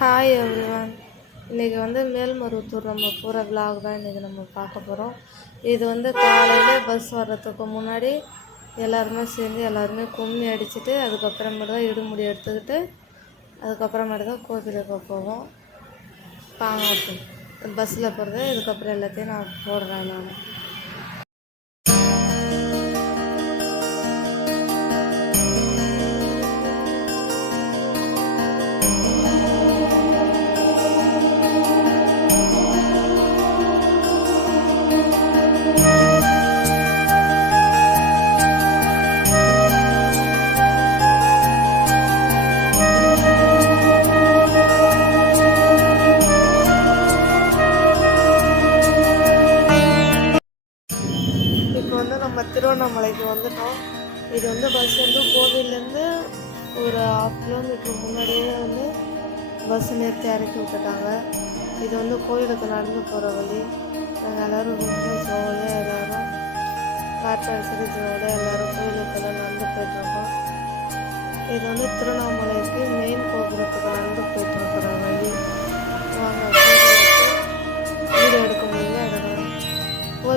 Hi everyone இன்றைக்கி வந்து மேல்மருவத்தூர் நம்ம போகிற விலாக் தான் இன்றைக்கி நம்ம பார்க்க போகிறோம் இது வந்து காலையில் பஸ் வர்றதுக்கு முன்னாடி எல்லாருமே சேர்ந்து எல்லாருமே கும்மி அடிச்சுட்டு அதுக்கப்புறமேட்டு தான் இடுமுடி எடுத்துக்கிட்டு அதுக்கப்புறமேட்டு தான் கோவிலுக்கு போவோம். பாங்க பஸ்ஸில் போகிறது இதுக்கப்புறம் எல்லாத்தையும் நான் போடுறேன் நான். நம்ம திருவண்ணாமலைக்கு வந்துட்டோம். இது வந்து பஸ் வந்து கோவில்லேருந்து ஒரு ஹாஃப் கிலோமீட்டர் முன்னாடியே வந்து பஸ் நிறுத்தி இறக்கி விட்டுட்டாங்க. இது வந்து கோயிலுக்கு நடந்து போகிற வழி. நாங்கள் எல்லோரும் ரொம்ப ஜோலியாக எல்லோரும் காற்று அடிச்சுட்டு ஜாலியாக எல்லோரும் கோயிலுக்கெல்லாம் நடந்து போயிட்டுருக்கோம் இது வந்து திருவண்ணாமலைக்கு மெயின்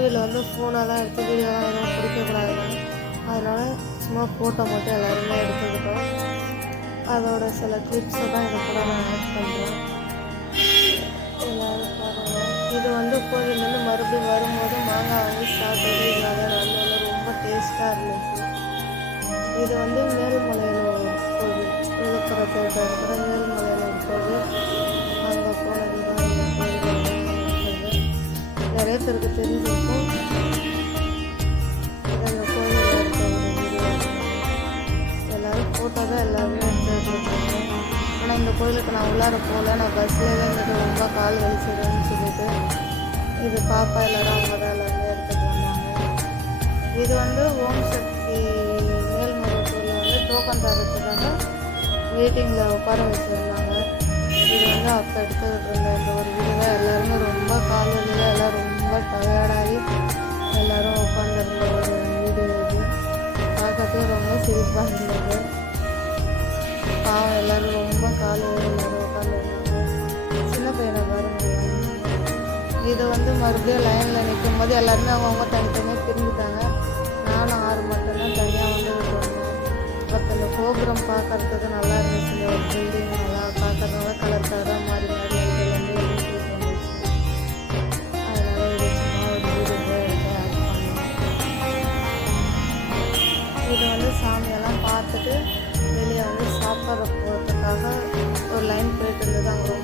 கோவிலில் வந்து ஃபோனெல்லாம் எடுத்து வீடியோலாம் எதுவும் பிடிக்கக்கூடாதுங்க. அதனால் சும்மா ஃபோட்டோ மட்டும் எல்லாருமே எடுத்துக்கிட்டோம். அதோட சில கிளிப்ஸை தான் இது கூட நான் ஆட் பண்ணுறேன் எல்லோரும் பாருங்கள் இது வந்து கோவிலேருந்து மறுபடியும் வரும்போது மாங்காய் வந்து சாப்பிட்டு ஜாலியாக வந்து ரொம்ப டேஸ்ட்டாக இருந்துச்சு. இது வந்து மேல்மலையில் கோவில். விழுப்புரத்தோட இருக்கிற நிறைய தெரிஞ்சிருக்கும். அந்த இருக்க ஒரு வீடியோ எல்லோரும் ஃபோட்டோ தான் எல்லாருமே எடுத்துகிட்டு ஆனால் இந்த கோயிலுக்கு நான் உள்ளார போகல. நான் பஸ்ஸில் தான் ரொம்ப கால் வலிச்சிடுன்னு சொல்லிட்டு இது பாப்பா எல்லோரும் அவங்க தான் எல்லாருமே எடுத்துகிட்டு வந்தாங்க. இது வந்து ஓம் சக்தி மேல்மருவத்தூரில் வந்து டோக்கன் தரத்துக்காக வெயிட்டிங்கில் உட்கார வச்சுருந்தாங்க. இது வந்து அப்போ எடுத்துக்கிட்டு இருந்த எல்லோரும் ரொம்ப கால் எல்லாரும் உட்காந்துருந்தாங்க சின்ன பையனை பாருங்க இதை வந்து மறுபடியும் லைனில் நிற்கும் போது எல்லாருமே அவங்கவுங்க தனித்தனியாக பிரிஞ்சுட்டாங்க. நானும் ஆறு மட்டும்தான் தனியாக வந்து விட்டுருவாங்க பட் அந்த கோபுரம் பார்க்குறதுக்கு நல்லா இருந்துச்சு. ஒரு பில்டிங் நல்லா பார்க்குறதுனால கலர் கலராக மாறி மாறி இது வந்து சாமியெல்லாம் பார்த்துட்டு வெளியே வந்து சாப்பிட்றோம் பண்ணுறதுக்காக ஒரு லைன் போயிட்டு இருந்தது அங்கே